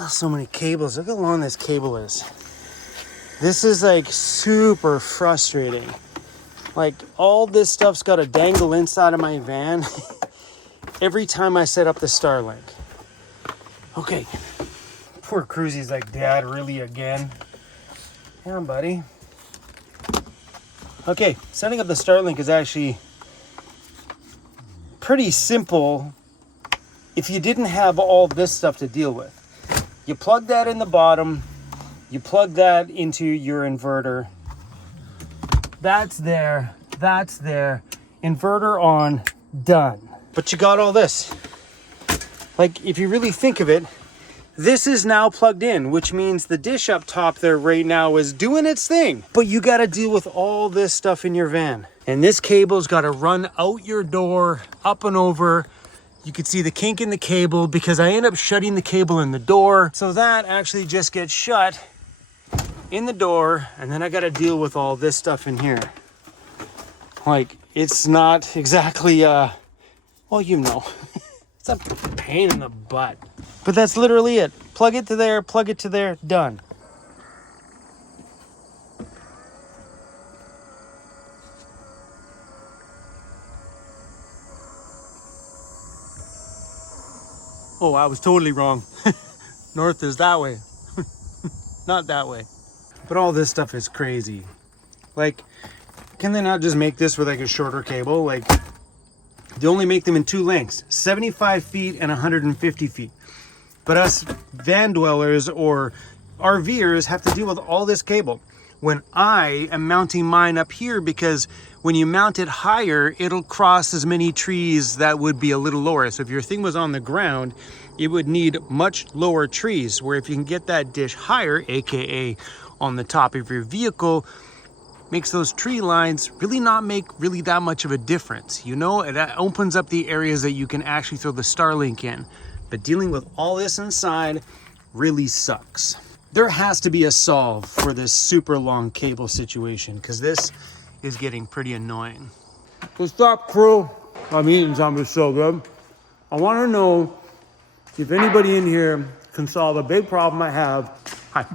Oh, so many cables. Look how long this cable is. This is like super frustrating. Like all this stuff's got to dangle inside of my van every time I set up the Starlink. Okay. Poor Cruzy's like, Dad, really again? Yeah, buddy. Okay, setting up the Starlink is actually pretty simple if you didn't have all this stuff to deal with. You plug that in the bottom, you plug that into your inverter. That's there, inverter on, done. But you got all this. Like, if you really think of it, this is now plugged in, which means the dish up top there right now is doing its thing. But you gotta deal with all this stuff in your van. And this cable's gotta run out your door, up and over. You can see the kink in the cable because I end up shutting the cable in the door. So that actually just gets shut in the door, and then I gotta deal with all this stuff in here. Like, it's not exactly, well, you know, it's a pain in the butt. But that's literally it. Plug it to there, done. Oh, I was totally wrong. North is that way. Not that way. But all this stuff is crazy. Like, can they not just make this with like a shorter cable? Like, they only make them in two lengths, 75 feet and 150 feet. But us van dwellers or RVers have to deal with all this cable. When I am mounting mine up here, because when you mount it higher, it'll cross as many trees that would be a little lower. So if your thing was on the ground, it would need much lower trees, where if you can get that dish higher, AKA on the top of your vehicle, makes those tree lines really not make really that much of a difference. You know, it opens up the areas that you can actually throw the Starlink in. But dealing with all this inside really sucks. There has to be a solve for this super long cable situation, because this is getting pretty annoying. What's up, crew? My meeting time is so good. I want to know if anybody in here can solve a big problem I have. Hi.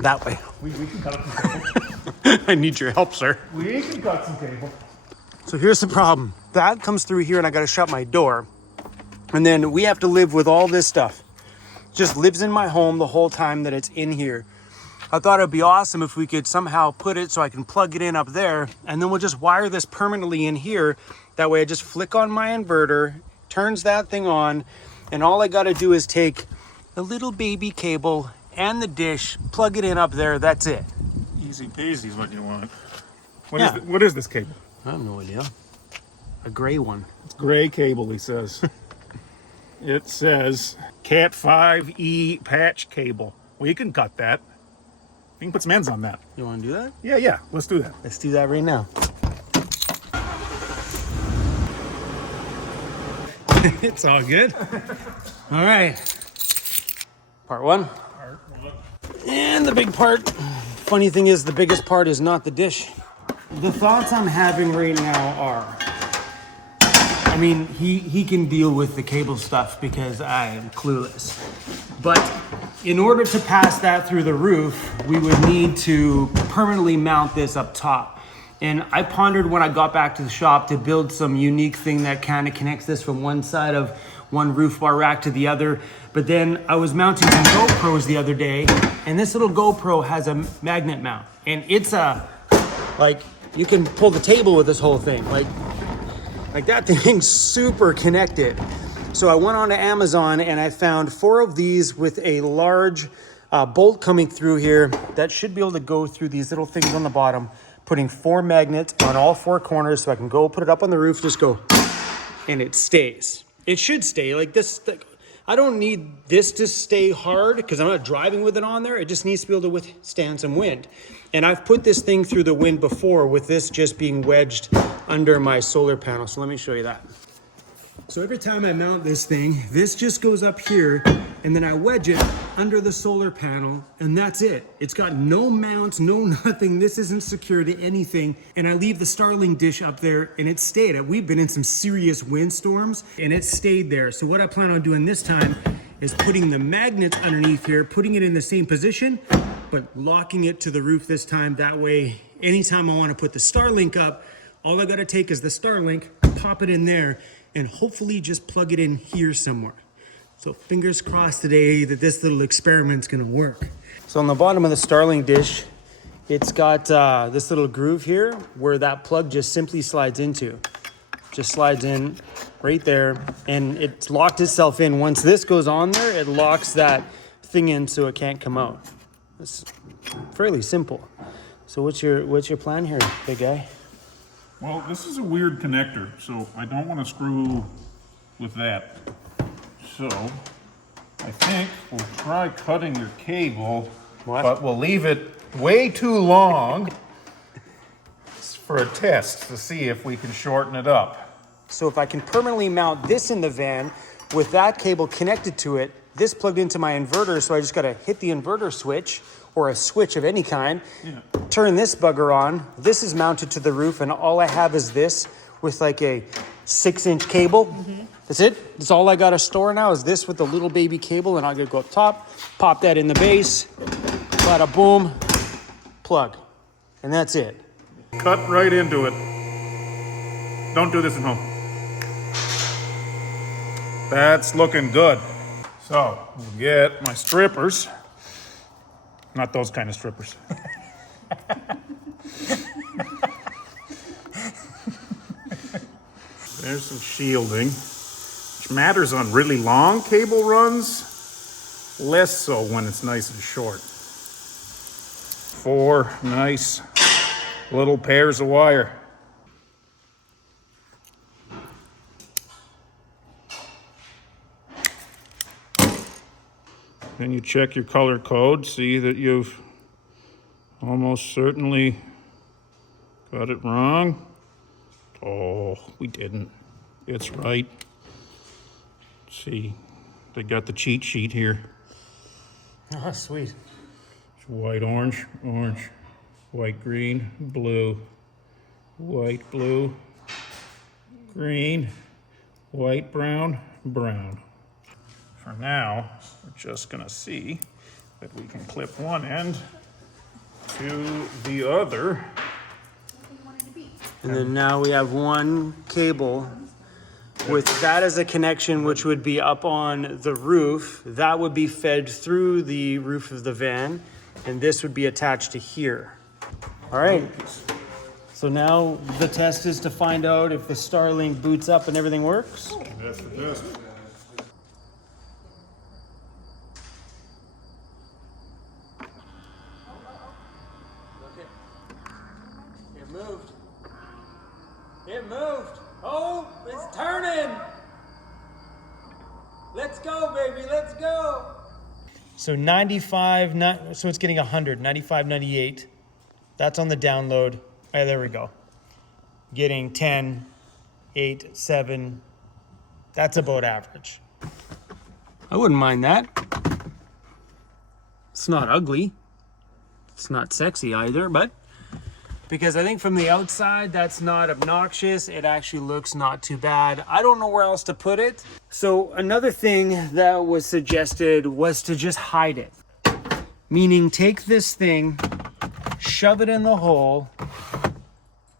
That way. We can cut up some cable. I need your help, sir. We can cut some cable. So here's the problem. That comes through here and I gotta shut my door. And then we have to live with all this stuff. Just lives in my home the whole time that it's in here. I thought it'd be awesome if we could somehow put it so I can plug it in up there, and then we'll just wire this permanently in here. That way I just flick on my inverter, turns that thing on, and all I gotta do is take a little baby cable and the dish, plug it in up there, that's it. Easy peasy is what you want. Yeah. What is this cable? I have no idea. A gray one. It's gray cable, he says. It says Cat 5E patch cable. We can cut that. We can put some ends on that. You wanna do that? Yeah, let's do that. Let's do that right now. It's all good. All right. Part one. And the big part. Funny thing is, the biggest part is not the dish. The thoughts I'm having right now are, I mean, he can deal with the cable stuff because I am clueless. But in order to pass that through the roof, we would need to permanently mount this up top. And I pondered when I got back to the shop to build some unique thing that kind of connects this from one side of one roof bar rack to the other. But then I was mounting some GoPros the other day, and this little GoPro has a magnet mount. And it's like, you can pull the table with this whole thing. Like that thing's super connected. So I went on to Amazon and I found 4 of these with a large bolt coming through here that should be able to go through these little things on the bottom, putting 4 magnets on all 4 corners, so I can go put it up on the roof, just go, and it stays. It should stay like this. I don't need this to stay hard because I'm not driving with it on there. It just needs to be able to withstand some wind. And I've put this thing through the wind before with this just being wedged under my solar panel. So let me show you that. So every time I mount this thing, this just goes up here, and then I wedge it under the solar panel, and that's it. It's got no mounts, no nothing. This isn't secure to anything. And I leave the Starlink dish up there, and it stayed. We've been in some serious windstorms, and it stayed there. So what I plan on doing this time is putting the magnets underneath here, putting it in the same position, but locking it to the roof this time. That way, anytime I want to put the Starlink up, all I got to take is the Starlink, pop it in there, and hopefully just plug it in here somewhere. So fingers crossed today that this little experiment's gonna work. So on the bottom of the Starlink dish, it's got this little groove here where that plug just simply slides into. Just slides in right there, and it's locked itself in. Once this goes on there, it locks that thing in so it can't come out. It's fairly simple. So what's your plan here, big guy? Well, this is a weird connector, so I don't want to screw with that. So I think we'll try cutting your cable, but we'll leave it way too long for a test to see if we can shorten it up. So if I can permanently mount this in the van with that cable connected to it, this plugged into my inverter, so I just gotta hit the inverter switch or a switch of any kind, turn this bugger on, this is mounted to the roof, and all I have is this with like a 6-inch cable. That's it. That's all I gotta store now is this with the little baby cable, and I'm gonna go up top, pop that in the base, bada boom, plug. And that's it. Cut right into it. Don't do this at home. That's looking good. So, we'll get my strippers. Not those kind of strippers. There's some shielding, which matters on really long cable runs, less so when it's nice and short. 4 nice little pairs of wire. Then you check your color code, see that you've almost certainly got it wrong. Oh, we didn't. It's right. See, they got the cheat sheet here. Oh, sweet. It's white, orange, orange, white, green, blue, white, blue, green, white, brown, brown. For now, we're just gonna see that we can clip one end to the other. And then now we have one cable with that as a connection, which would be up on the roof. That would be fed through the roof of the van, and this would be attached to here. All right. So now the test is to find out if the Starlink boots up and everything works. That's the best. It moved. It moved. Oh, it's turning. Let's go, baby. Let's go. So 95, so it's getting 100, 95, 98. That's on the download. Oh, there we go. Getting 10, 8, 7. That's about average. I wouldn't mind that. It's not ugly. It's not sexy either, but because I think from the outside, that's not obnoxious. It actually looks not too bad. I don't know where else to put it. So another thing that was suggested was to just hide it. Meaning take this thing, shove it in the hole.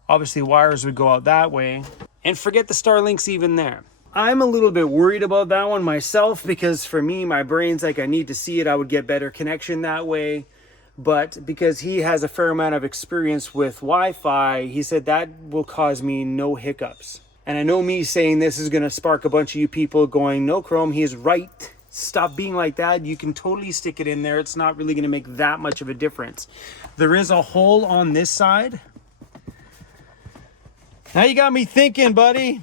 Obviously wires would go out that way, and forget the Starlink's even there. I'm a little bit worried about that one myself, because for me, my brain's like, I need to see it. I would get better connection that way. But because he has a fair amount of experience with Wi-Fi, he said that will cause me no hiccups. And I know me saying this is going to spark a bunch of you people going, no, Chrome, he is right. Stop being like that. You can totally stick it in there. It's not really going to make that much of a difference. There is a hole on this side. Now you got me thinking, buddy.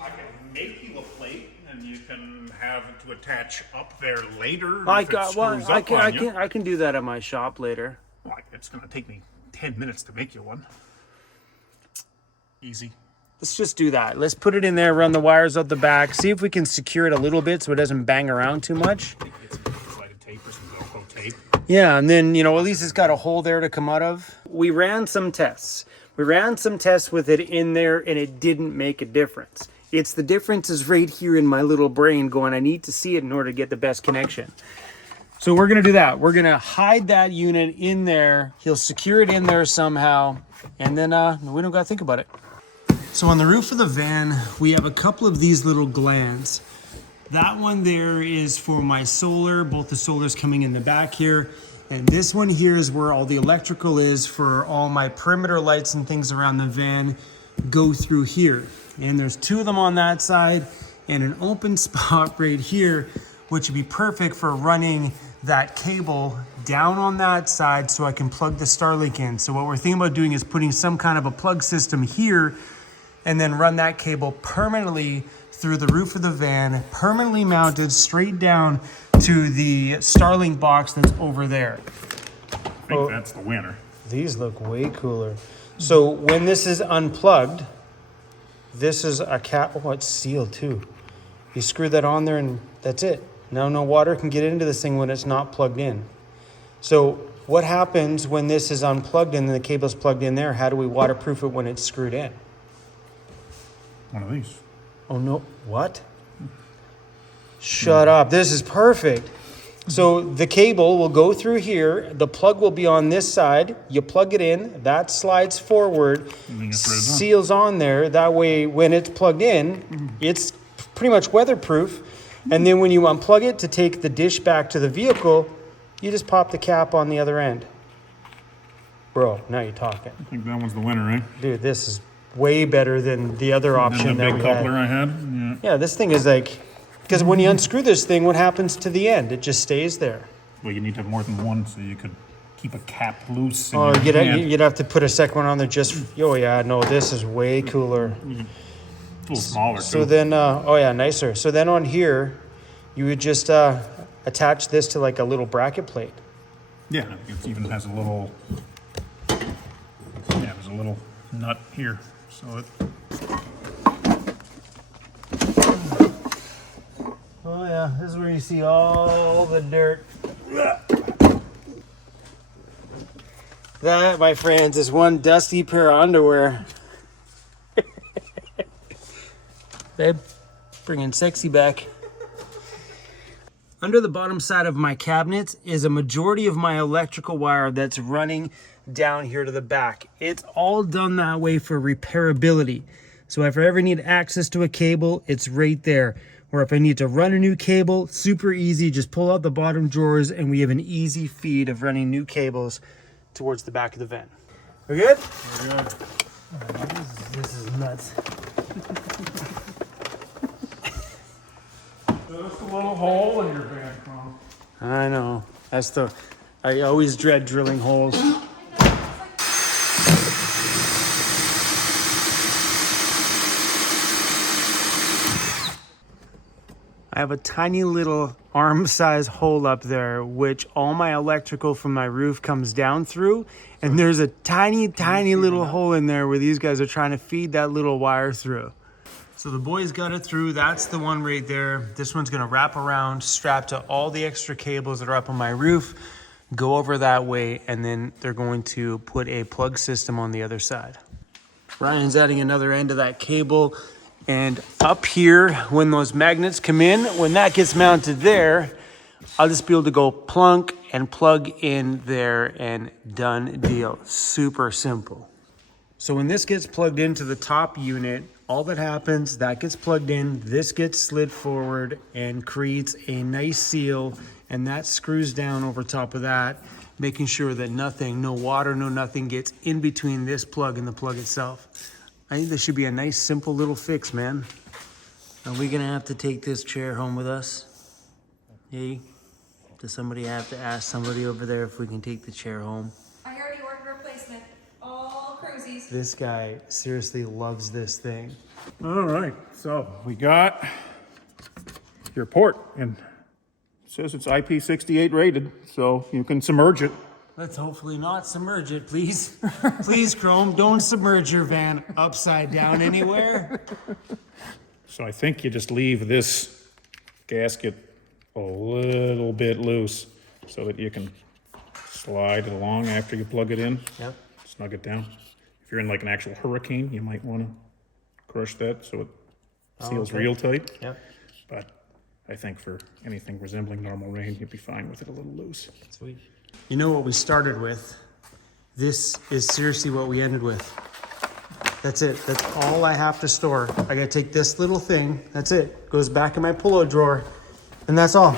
I can make you a plate, and you can have it to attach up there later. I can do that at my shop later. Well, it's going to take me 10 minutes to make you one. Easy. Let's just do that. Let's put it in there, run the wires out the back, see if we can secure it a little bit so it doesn't bang around too much. Get some double-sided tape or some Velcro tape. Yeah, and then, you know, at least it's got a hole there to come out of. We ran some tests. We ran some tests with it in there, and it didn't make a difference. It's the difference is right here in my little brain going, I need to see it in order to get the best connection. So we're gonna do that. We're gonna hide that unit in there. He'll secure it in there somehow, and then we don't gotta think about it. So on the roof of the van, we have a couple of these little glands. That one there is for my solar, both the solars coming in the back here. And this one here is where all the electrical is for all my perimeter lights and things around the van go through here. And there's 2 of them on that side and an open spot right here, which would be perfect for running that cable down on that side so I can plug the Starlink in. So what we're thinking about doing is putting some kind of a plug system here and then run that cable permanently through the roof of the van, permanently mounted straight down to the Starlink box that's over there. I think that's the winner. These look way cooler. So when this is unplugged, this is a cap. Oh, it's sealed too. You screw that on there and that's it. Now no water can get into this thing when it's not plugged in. So what happens when this is unplugged and the cable's plugged in there? How do we waterproof it when it's screwed in? One of these. Oh no, what? Shut up, this is perfect. So the cable will go through here, the plug will be on this side, you plug it in, that slides forward, seals on there, that way when it's plugged in, it's pretty much weatherproof, and then when you unplug it to take the dish back to the vehicle, you just pop the cap on the other end. Bro, now you're talking. I think that one's the winner, eh? Dude, this is way better than the other option And the that big we had. coupler I had? Yeah, this thing is like, because when you unscrew this thing, what happens to the end? It just stays there. Well, you need to have more than one so you could keep a cap loose. Oh, you'd have to put a second one on there just, oh yeah, no, this is way cooler. It's a little smaller, too. So then, oh yeah, nicer. So then on here, you would just attach this to like a little bracket plate. Yeah, it even has a little, there's a little nut here. So it, oh yeah, this is where you see all the dirt. That, my friends, is one dusty pair of underwear. Babe, bringing sexy back. Under the bottom side of my cabinets is a majority of my electrical wire that's running down here to the back. It's all done that way for repairability. So if I ever need access to a cable, it's right there. Or if I need to run a new cable, super easy, just pull out the bottom drawers and we have an easy feed of running new cables towards the back of the van. We good? We're good. This is nuts. Just a little hole in your van, Tom. I know. I always dread drilling holes. I have a tiny little arm-size hole up there, which all my electrical from my roof comes down through. And there's a tiny, tiny little hole in there where these guys are trying to feed that little wire through. So the boys got it through. That's the one right there. This one's gonna wrap around, strap to all the extra cables that are up on my roof, go over that way, and then they're going to put a plug system on the other side. Ryan's adding another end of that cable. And up here, when those magnets come in, when that gets mounted there, I'll just be able to go plunk and plug in there and done deal. Super simple. So when this gets plugged into the top unit, all that happens, that gets plugged in, this gets slid forward and creates a nice seal, and that screws down over top of that, making sure that nothing, no water, no nothing gets in between this plug and the plug itself. I think this should be a nice, simple little fix, man. Are we gonna have to take this chair home with us? Hey, does somebody have to ask somebody over there if we can take the chair home? I already ordered a replacement. All cruisies. This guy seriously loves this thing. All right, so we got your port, and it says it's IP68 rated, so you can submerge it. Let's hopefully not submerge it, please. Please, Chrome, don't submerge your van upside down anywhere. So I think you just leave this gasket a little bit loose so that you can slide it along after you plug it in. Yep. Snug it down. If you're in like an actual hurricane, you might want to crush that so it seals real tight. Yep. But I think for anything resembling normal rain, you'd be fine with it a little loose. Sweet. You know what we started with? This is seriously what we ended with. That's it. That's all I have to store. I gotta take this little thing. That's it. Goes back in my pillow drawer. And that's all.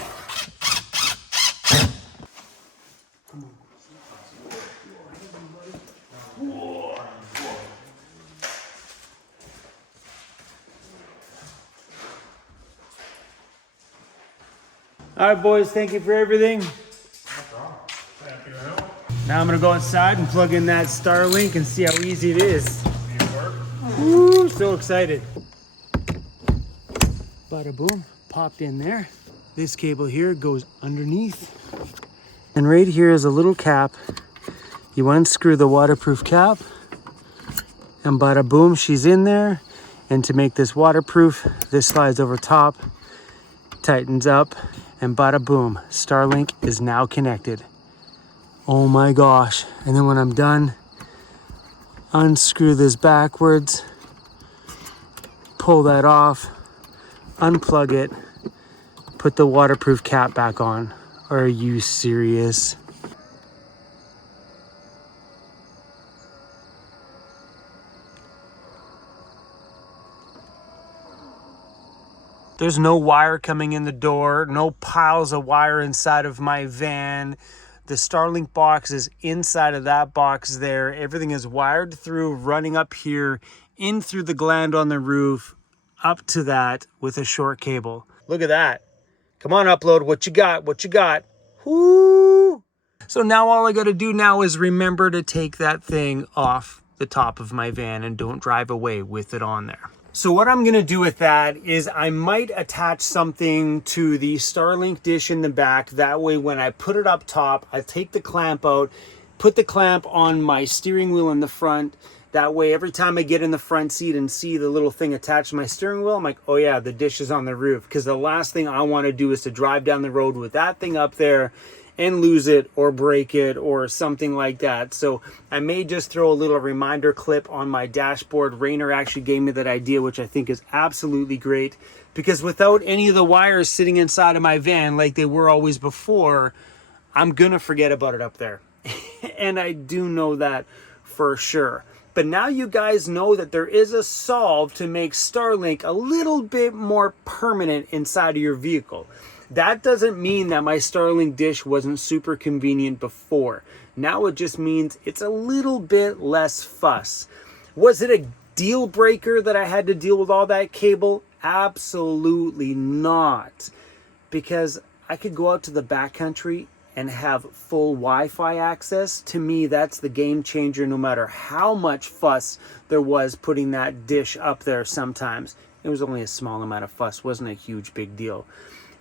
All right, boys, thank you for everything. Now I'm gonna go outside and plug in that Starlink and see how easy it is. Woo, so excited. Bada boom, popped in there. This cable here goes underneath. And right here is a little cap. You unscrew the waterproof cap and bada boom, she's in there. And to make this waterproof, this slides over top, tightens up, and bada boom, Starlink is now connected. Oh my gosh. And then when I'm done, unscrew this backwards, pull that off, unplug it, put the waterproof cap back on. Are you serious? There's no wire coming in the door, no piles of wire inside of my van. The Starlink box is inside of that box there. Everything is wired through, running up here, in through the gland on the roof, up to that with a short cable. Look at that. Come on, upload. What you got? What you got? Whoo! So now all I got to do now is remember to take that thing off the top of my van and don't drive away with it on there. So what I'm going to do with that is I might attach something to the Starlink dish in the back. That way when I put it up top, I take the clamp out, put the clamp on my steering wheel in the front. That way every time I get in the front seat and see the little thing attached to my steering wheel, I'm like, oh yeah, the dish is on the roof. Because the last thing I want to do is to drive down the road with that thing up there and lose it or break it or something like that. So I may just throw a little reminder clip on my dashboard. Rainer actually gave me that idea, which I think is absolutely great, because without any of the wires sitting inside of my van like they were always before, I'm gonna forget about it up there. And I do know that for sure. But now you guys know that there is a solve to make Starlink a little bit more permanent inside of your vehicle. That doesn't mean that my Starlink dish wasn't super convenient before. Now it just means it's a little bit less fuss. Was it a deal breaker that I had to deal with all that cable? Absolutely not. Because I could go out to the backcountry and have full Wi-Fi access. To me, that's the game changer, no matter how much fuss there was putting that dish up there sometimes. It was only a small amount of fuss, wasn't a huge big deal.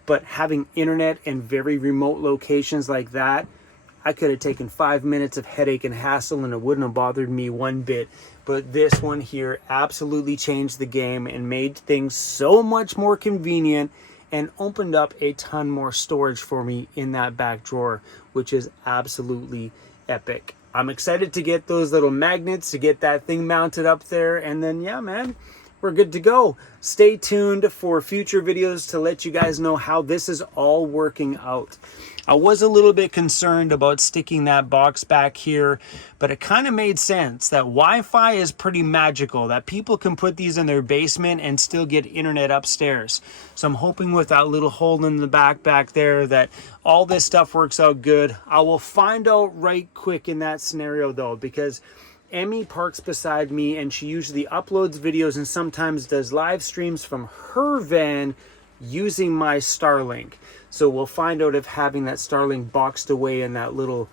But having internet in very remote locations like that, I could have taken 5 minutes of headache and hassle and it wouldn't have bothered me one bit. But this one here absolutely changed the game and made things so much more convenient and opened up a ton more storage for me in that back drawer, which is absolutely epic. I'm excited to get those little magnets to get that thing mounted up there. And then, yeah, man, we're good to go. Stay tuned for future videos to let you guys know how this is all working out. I was a little bit concerned about sticking that box back here, but it kind of made sense that Wi-Fi is pretty magical, that people can put these in their basement and still get internet upstairs. So I'm hoping with that little hole in the back there that all this stuff works out good. I will find out right quick in that scenario though, because Emmy parks beside me and she usually uploads videos and sometimes does live streams from her van using my Starlink. So we'll find out if having that Starlink boxed away in that little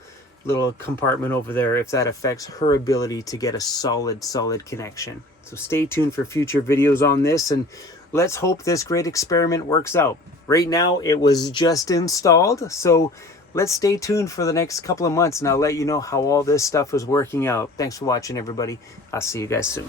compartment over there, if that affects her ability to get a solid connection. So stay tuned for future videos on this and let's hope this great experiment works out. Right now it was just installed, so let's stay tuned for the next couple of months and I'll let you know how all this stuff is working out. Thanks for watching, everybody. I'll see you guys soon.